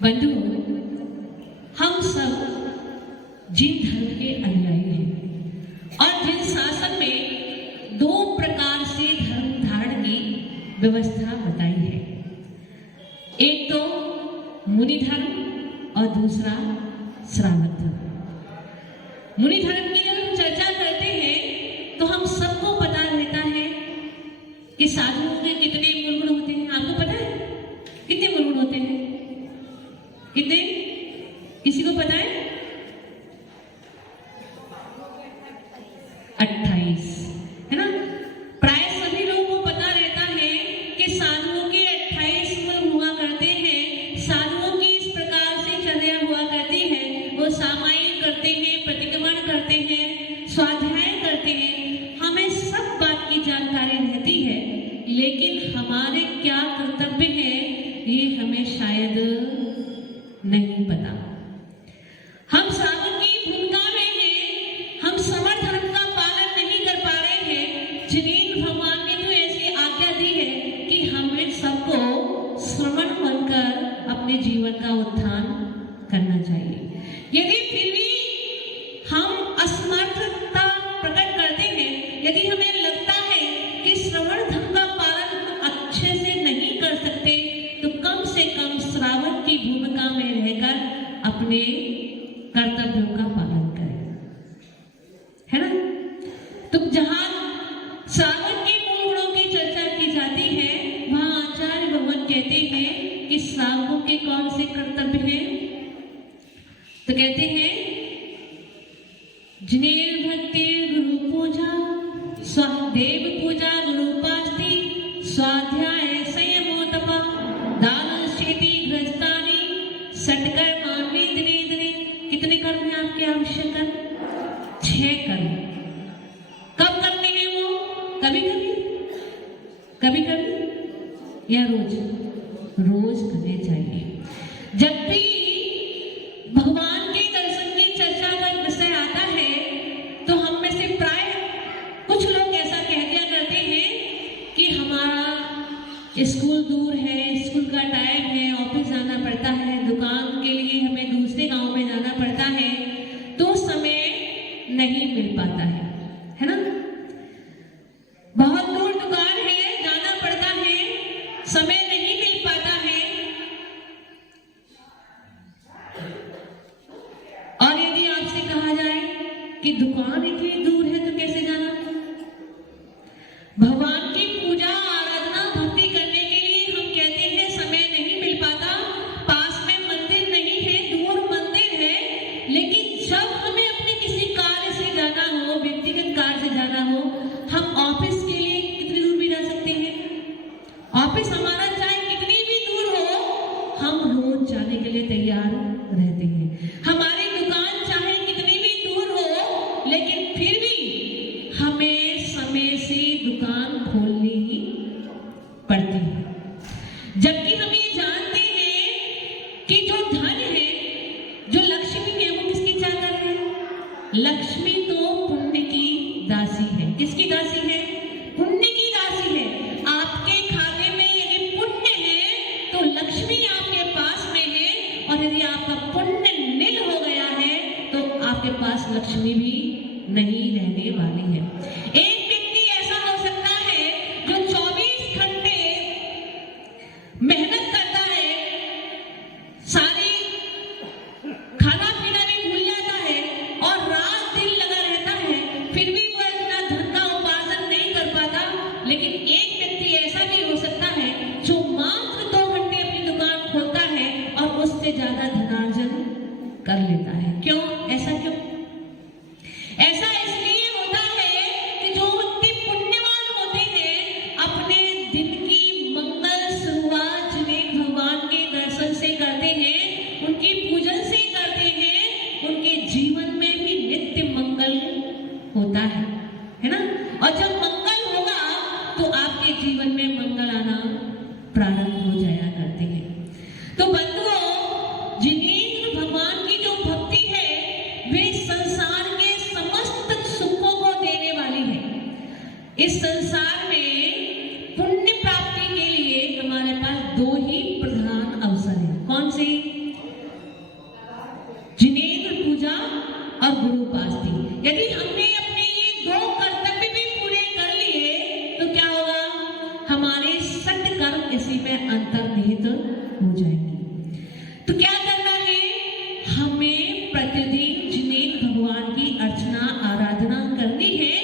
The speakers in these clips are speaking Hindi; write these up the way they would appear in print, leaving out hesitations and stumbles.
बंधुओं, हम सब जिन धर्म के अनुयायी हैं और जिन शासन में दो प्रकार से धर्म धारण की व्यवस्था बताई है, एक तो मुनि धर्म और दूसरा श्रावक धर्म। मुनि धर्म की जब हम चर्चा करते हैं तो हम सबको पता रहता है कि साधुओं के कितने मूल गुण होते हैं। आपको पता है कितने मूल गुण होते हैं? कितने? किसी को पता है? 28 है ना। प्राय सभी लोगों को पता रहता है कि साधुओं के 28 गुण हुआ करते हैं। साधुओं की इस प्रकार से चर्या हुआ करती है। वो सामायिक करते हैं, प्रतिक्रमण करते हैं, स्वाध्याय करते हैं। हमें सब बात की जानकारी रहती है, लेकिन हमारे क्या कर्तव्य है ये हमें शायद नहीं पता। हम श्रावक की भूमिका में हैं, हम समर्थ धर्म का पालन नहीं कर पा रहे हैं। जिनेन्द्र भगवान ने तो ऐसी आज्ञा दी है कि हमें सबको श्रवण बनकर अपने जीवन का उत्थान करना चाहिए। यदि फिर भी हम असमर्थता प्रकट करते हैं, यदि हमें लगता है कि श्रवण धर्म का पालन अच्छे से नहीं कर सकते, तो कम से कम श्रावक की भूमिका में रहकर अपने कर्तव्यों का पालन करें, है ना। तो जहां श्रावक के मूल गुणों की चर्चा की जाती है, वहां आचार्य भगवान कहते हैं कि श्रावकों के कौन से कर्तव्य हैं। तो कहते हैं जिनेर भक्ति गुरु पूजा स्वदेव पूजा गुरुपास्ति स्वाध्याय संयमो तपा दान शेती गृहस्थानी सटकर मानवी दिने दिने। कितने कर्म है आपके आवश्यक कर्म? 6 कर्म। कब करने हैं वो? कभी कभी, कभी कभी या रोज? रोज करने चाहिए। जब भी भगवान के दर्शन की चर्चा का विषय आता है तो हम में से प्राय कुछ लोग ऐसा कह दिया करते हैं कि हमारा स्कूल दूर है, स्कूल का टाइम है, ऑफिस जाना पड़ता है, दुकान के लिए हमें दूसरे गांव में जाना पड़ता है, तो समय नहीं मिल पाता है ना? बहुत दूर दुकान है, जाना पड़ता है, समय नहीं मिल पाता है। और यदि आपसे कहा जाए कि दुकान इतनी दूर है तो कैसे जाना? भगवान की पूजा आराधना भक्ति करने के लिए हम कहते हैं समय नहीं मिल पाता, पास में मंदिर नहीं है, दूर मंदिर है। लेकिन जब हमें अपने किसी कार्य से जाना हो, व्यक्तिगत कार्य से जाना हो, हम ऑफिस के लिए कितनी दूर भी जा सकते हैं। ऑफिस हमारा चाहे कितनी भी दूर हो, हम रोज जाने के लिए तैयार रहते हैं। हमारी दुकान चाहे कितनी भी दूर हो, लेकिन फिर भी हमें समय से दुकान खोलनी ही पड़ती है। जबकि हम ये जानते हैं कि जो धन है, जो लक्ष्मी है, वो किसकी चाकर है? लक्ष्मी तो पुण्य की दासी है। किसकी दासी है? पुण्य की दासी है। आपके खाते में यदि पुण्य है तो लक्ष्मी आपके पास में है, और यदि आपका पुण्य नील हो गया है तो आपके पास लक्ष्मी भी नहीं रहने वाली है। एक व्यक्ति ऐसा हो सकता है जो 24 घंटे मेहनत करता है, सारी खाना पीना भी भूल जाता है और रात दिन लगा रहता है, फिर भी वो इतना धन का उपार्जन नहीं कर पाता। लेकिन एक व्यक्ति ऐसा भी हो सकता है जो मात्र 2 घंटे अपनी दुकान खोलता है और उससे ज्यादा धनार्जन कर लेता है। क्यों? ऐसा क्यों? ऐसा इसलिए होता है कि जो व्यक्ति पुण्यवान होते हैं, अपने दिन की मंगल शुरुआत जिन्हें भगवान के दर्शन से करते हैं, उनकी पूजन से करते हैं, उनके जीवन में भी नित्य मंगल होता है ना? और जब मंगल होगा तो आपके जीवन में मंगल आना प्रारंभ हो जाया करते हैं। तो बंधुओं, जिनेंद्र भगवान की जो भक्ति है वे संसार के समस्त सुखों को देने वाली है। इस संसार में पुण्य प्राप्ति के लिए हमारे पास 2 ही प्रधान अवसर हैं। कौन से? जिनेंद्र पूजा और गुरुपास्ति। यदि हमने अपने ये 2 कर्तव्य भी पूरे कर लिए तो क्या होगा? हमारे 60 कर्म इसी में अंतर्निहित हो जाएंगे। तो क्या करना है? हमें प्रतिदिन जिनेंद्र भगवान की अर्चना आराधना करनी है।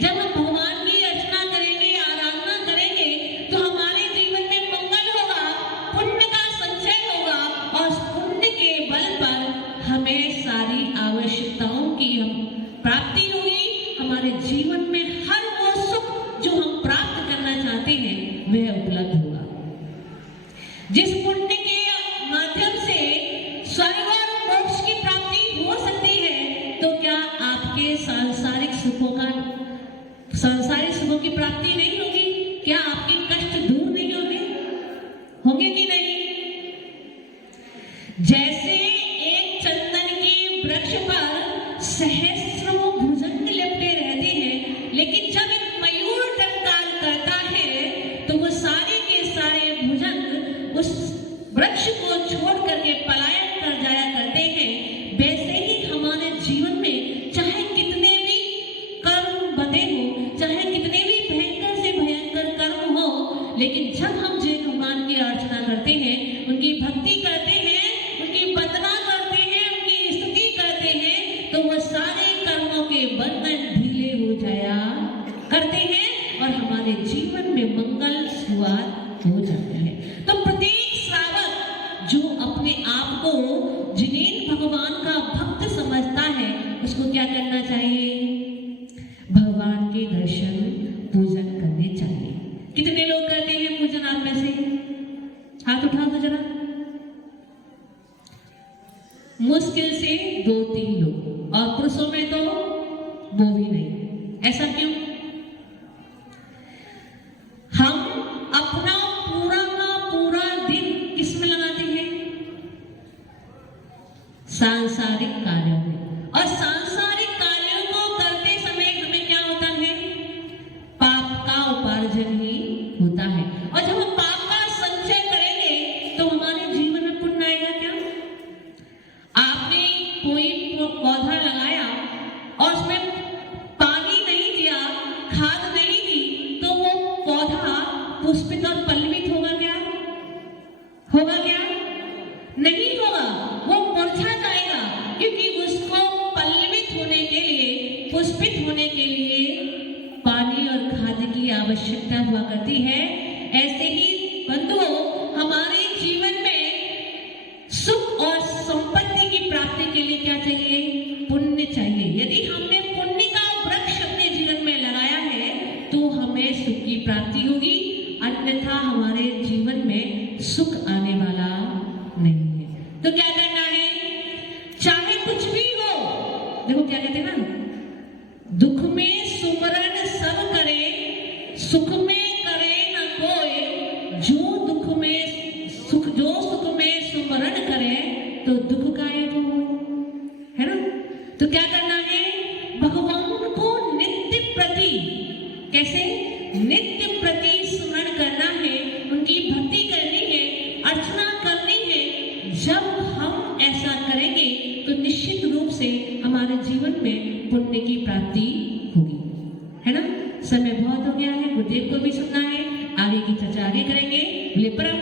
जब हम भगवान की अर्चना करेंगे, आराधना करेंगे, तो हमारे जीवन में मंगल होगा, पुण्य का संचय होगा, और पुण्य के बल पर हमें सारी आवश्यकताओं की हम प्राप्ति होगी। हमारे जीवन में हर वो सुख जो हम प्राप्त करना चाहते हैं वह उपलब्ध होगा। जिस पुण्य के माध्यम से स्वर्ग और मोक्ष की प्राप्ति हो सकती है, तो क्या आपके सांसारिक सुखों की प्राप्ति नहीं होगी? क्या आपके कष्ट दूर नहीं होंगे? होंगे कि नहीं? जैसे एक चंदन के वृक्ष पर सहस्रों भुजंग लिपटे रहते हैं, लेकिन जब एक मयूर टंकार करता है तो वो सारे के सारे भुजंग उस वृक्ष को छोड़ करके पलायन कर जाया करते हैं। वैसे ही हमारे जीवन में चाहे कितने भी कर्म बंधे हो, चाहे कितने भी भयंकर से भयंकर कर्म हो, लेकिन जब हम जिन भगवान की अर्चना करते हैं, उनकी भक्ति करते हैं, उनकी वंदना करते हैं, उनकी स्तुति करते हैं, तो वह सारे कर्मों के बंधन ढीले हो जाया करते हैं और हमारे जीवन में मंगल शुरुआत हो जाती है। तो प्रत्येक श्रावक जो अपने आप को जिनेंद्र भगवान का भक्त समझता है, उसको क्या करना चाहिए? भगवान के दर्शन पूजन कितने लोग करते हैं पूजन आप में से? हाथ उठाओ तो जरा। मुश्किल से 2-3 लोग, और पुरुषों में तो वो भी नहीं। ऐसा क्यों? हम अपना पूरा का पूरा दिन किसमें लगाते हैं? सांसारिक कार्यों में। और सांसारिक कार्यों को करते समय हमें क्या होता है? पाप का उपार्जन ही होता है। और जब हम पाप का संचय करेंगे तो हमारे जीवन में पुण्य आएगा क्या? आपने कोई पौधा लगाया और उसमें पानी नहीं दिया, खाद नहीं दी, तो वो पौधा पुष्पित और पल्लवित होगा क्या? होगा क्या? नहीं होगा, वो मुरझा जाएगा। क्योंकि उसको पल्लवित होने के लिए, पुष्पित होने के लिए पानी और खाद की आवश्यकता हुआ करती है। ऐसे ही बंधुओं, हमारे जीवन में सुख और संपत्ति की प्राप्ति के लिए क्या चाहिए? पुण्य चाहिए। यदि हमने पुण्य का वृक्ष अपने जीवन में लगाया है तो हमें सुख की प्राप्ति होगी, अन्यथा हमारे जीवन में सुख आने वाला नहीं है। तो क्या करना है? चाहे कुछ भी हो, देखो क्या कहते हैं ना, दुख में सुमरन सब करे, सुख में करे न कोई, जो सुख में सुमरन करे तो दुख काहे को हो, है ना? तो क्या करना है? भगवान को नित्य प्रति, कैसे? नित्य प्रति स्मरण करना है, उनकी भक्ति करनी है, अर्चना करनी है। जब हम ऐसा करेंगे तो निश्चित रूप से हमारे जीवन में पुण्य की प्राप्ति होगी, है ना? समय बहुत हो गया है, गुरुदेव को भी सुनना है, आगे की चर्चा आगे करेंगे। बोले परम